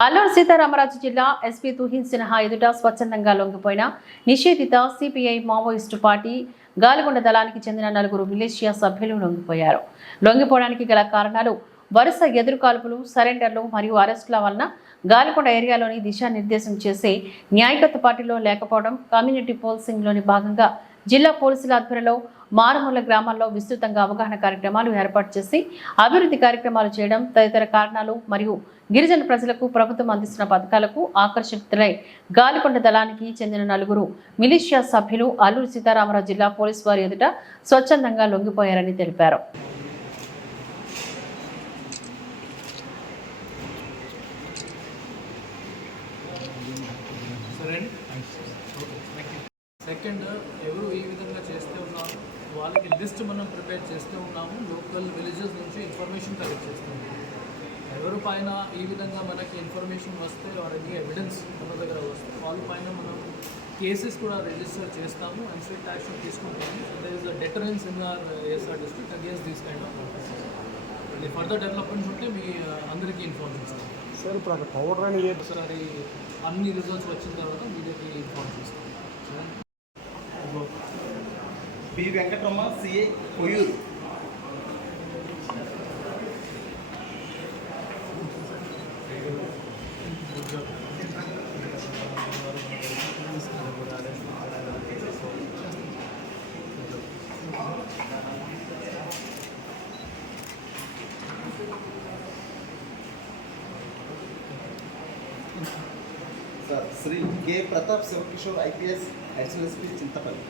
అల్లూరు సీతారామరాజు జిల్లా ఎస్పీ తుహిన్ సిన్హా ఎదుట స్వచ్ఛందంగా లొంగిపోయిన నిషేధిత సిపిఐ మావోయిస్టు పార్టీ గాలిగొండ దళానికి చెందిన నలుగురు మిలేషియా సభ్యులు లొంగిపోయారు. లొంగిపోవడానికి గల కారణాలు వరుస ఎదురుకాల్పులు సరెండర్లు మరియు అరెస్టుల వలన గాలికొండ ఏరియాలోని దిశానిర్దేశం చేసే న్యాయకత్వ పార్టీలో లేకపోవడం కమ్యూనిటీ పోల్సింగ్లోని భాగంగా జిల్లా పోలీసుల ఆధ్వర్యంలో మారుమూల గ్రామాల్లో విస్తృతంగా అవగాహన కార్యక్రమాలు ఏర్పాటు చేసి అభివృద్ధి కార్యక్రమాలు చేయడం తదితర కారణాలు మరియు గిరిజన ప్రజలకు ప్రభుత్వం అందిస్తున్న పథకాలకు ఆకర్షితులై గాలికొండ దళానికి చెందిన నలుగురు మిలిషియా సభ్యులు అల్లూరు సీతారామరాజు జిల్లా పోలీసు వారి ఎదుట స్వచ్ఛందంగా లొంగిపోయారని తెలిపారు సరే సెకండ్ ఎవరు ఈ విధంగా చేస్తూ ఉన్నారు వాళ్ళకి లిస్ట్ మనం ప్రిపేర్ చేస్తూ ఉన్నాము. లోకల్ విలేజెస్ నుంచి ఇన్ఫర్మేషన్ కలెక్ట్ చేస్తున్నాము ఎవరి పైన ఈ విధంగా మనకి ఇన్ఫర్మేషన్ వస్తే వారికి ఎవిడెన్స్ మన దగ్గర వస్తే వాళ్ళ పైన మనం కేసెస్ కూడా రిజిస్టర్ చేస్తాము అండ్ స్ట్రిక్ట్ యాక్షన్ తీసుకుంటాము. There is a deterrence in our ASR district against these kind of ఇది ఫర్దర్ డెవలప్మెంట్స్ ఉంటే మీ uh, అందరికీ ఇన్ఫార్మ్ చేస్తాం సార్ ఇప్పుడు అక్కడ అనేది ఒకసారి అన్ని రిజల్ట్స్ వచ్చిన తర్వాత మీడియాకి ఇన్ఫార్మ్ చేస్తాం B Venkataramma CI Koyyuru sir Shri K Pratap Shivakishore IPS additional SP Chintapalli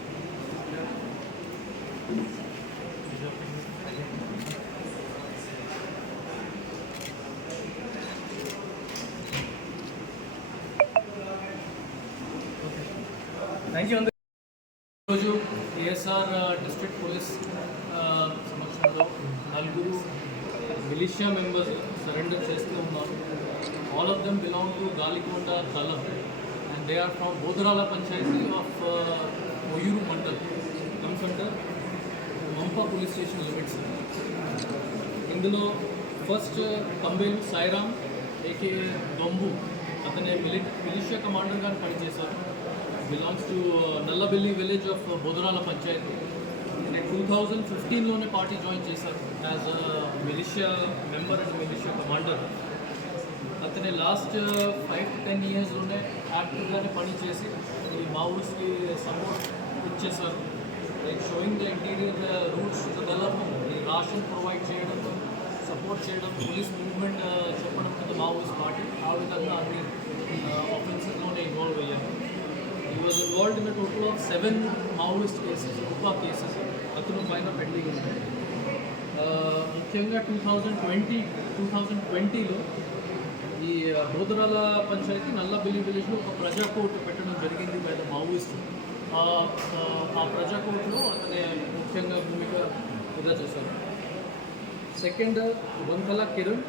thank you ఈరోజు ఏఎస్ఆర్ డిస్ట్రిక్ట్ పోలీస్ ఆ, సమక్షంలో నలుగురు మిలిషియా మెంబర్స్ సరెండర్ చేస్తూ ఉన్నారు all of them belong to Galikonda దళం and they are from Bodharala panchayat of Oyuru mandal comes under Kadapa police station limits ఇందులో first Kambelu Sairam AK బొంబు అతనే మిలి మిలిషియా కమాండర్గా పనిచేశారు. Belongs to Nallabelli village of Boduraala panchayat two thousand ఫిఫ్టీన్లోనే party join చేశారు as militia member and militia commander అతనే last five to ten ఇయర్స్లోనే యాక్టివ్గానే పని చేసి ఈ మావోయిస్ట్కి సపోర్ట్ ఇచ్చేశారు. Showing the interior routes development ఈ రాషన్ ప్రొవైడ్ చేయడం సపోర్ట్ చేయడం పోలీస్ మూవ్మెంట్ uh, చెప్పడం కింద మావోయిస్ట్ పార్టీ ఆ విధంగా అన్ని ఆఫెన్సెస్లోనే ఇన్వాల్వ్ అయ్యాను ఈ was involved in total of seven Maoist cases ఉపా cases అతను పైన పెండింగ్ ఉన్నాయి uh, ముఖ్యంగా two thousand twenty two thousand ట్వంటీలో ఈ uh, బోధరాల పంచాయతీ నల్లబెల్లి విలేజ్లో ఒక ప్రజా కోర్టు పెట్టడం జరిగింది బై ద మావోయిస్ట్ ఆ ఆ- అతనే ముఖ్యంగా భూమిక ఇదా చేశారు. సెకండ్ వంకల కిరణ్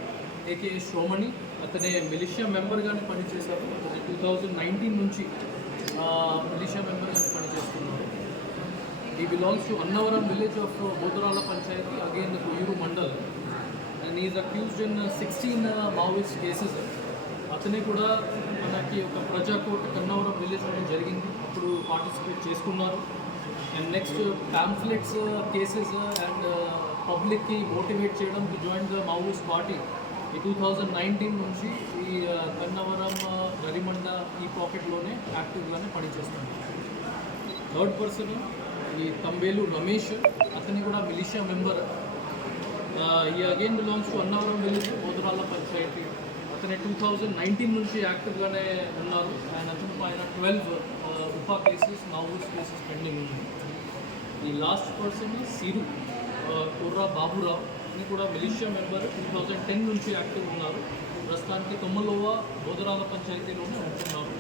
ఏకే శ్రోమణి అతనే మిలిషియా మెంబర్గానే పనిచేశారు. అతను టూ థౌజండ్ నైన్టీన్ నుంచి మిలిషియా మెంబర్గానే పనిచేస్తున్నారు. ఈ belongs to Annavaram village of Bodharala panchayat again Koyyuru mandal and is accused in sixteen Maoist cases అతని కూడా మనకి ఒక ప్రజాకోట్ కన్నవరం విలేజ్ అనేది జరిగింది. అప్పుడు పార్టిసిపేట్ చేసుకున్నారు. And next pamphlets cases and పబ్లిక్కి మోటివేట్ చేయడం to join the Maoist party ఈ టూ థౌజండ్ నైన్టీన్ నుంచి ఈ కన్నవరం గరిమండ ఈ పాకెట్లోనే యాక్టివ్గానే పనిచేస్తుంది. థర్డ్ పర్సన్ ఈ తంబేలు రమేష్ అతని కూడా మిలిషియా మెంబర్ ఈ again belongs to Annavaram village Modarala panchayat. అతని టూ థౌజండ్ నైన్టీన్ నుంచి యాక్టివ్గానే ఉన్నారు. అండ్ అతని పైన twelve UAPA cases Maoist cases pending ఉంది ఈ లాస్ట్ పర్సన్ సిరు కుర్రా బాబురావు. అని కూడా militia member two thousand ten నుంచి యాక్టివ్ ఉన్నారు. ప్రస్తుతానికి తొమ్మలోవా బోధరాల పంచాయతీలోనే ఉంటున్నారు.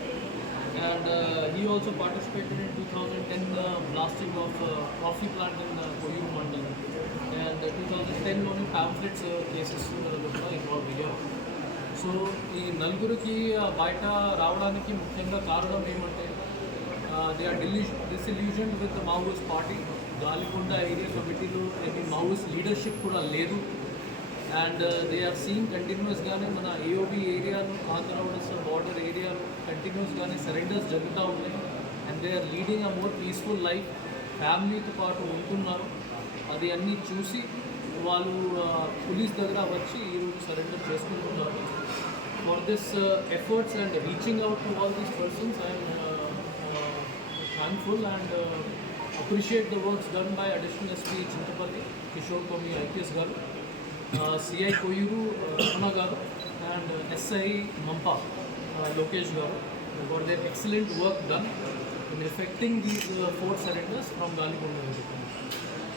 And he also participated in two thousand ten blasting of coffee plant in Koyyuru mandal and two thousand టెన్లోని pamphlets cases కూడా ఇన్వాల్వ్ అయ్యారు. సో ఈ నలుగురికి బయట రావడానికి ముఖ్యంగా కారణం ఏమంటే they are disillusion with Maoist party Galikonda area కమిటీలో ఎన్ని మావోస్ లీడర్షిప్ కూడా లేదు. అండ్ దే ఆర్ సీయింగ్ కంటిన్యూస్గానే మన ఏఓబి ఏరియాను ఆంధ్రప్రదేశ్ బార్డర్ ఏరియాను కంటిన్యూస్గానే సరెండర్స్ జరుగుతూ ఉన్నాయి. And they are leading a more peaceful life ఫ్యామిలీతో పాటు ఉంటున్నారు. అది అన్నీ చూసి వాళ్ళు పోలీస్ దగ్గర వచ్చి ఈరోజు సరెండర్ చేసుకుంటున్నారు. For this efforts and reaching out to all these persons and thankful and appreciate the works done by additional SP Chintapalli Kishore Kommi IPS garu CI Koyyuru Ramana గారు and SI Mampa Lokesh garu for their excellent work done in effecting these four surrenders from Galikonda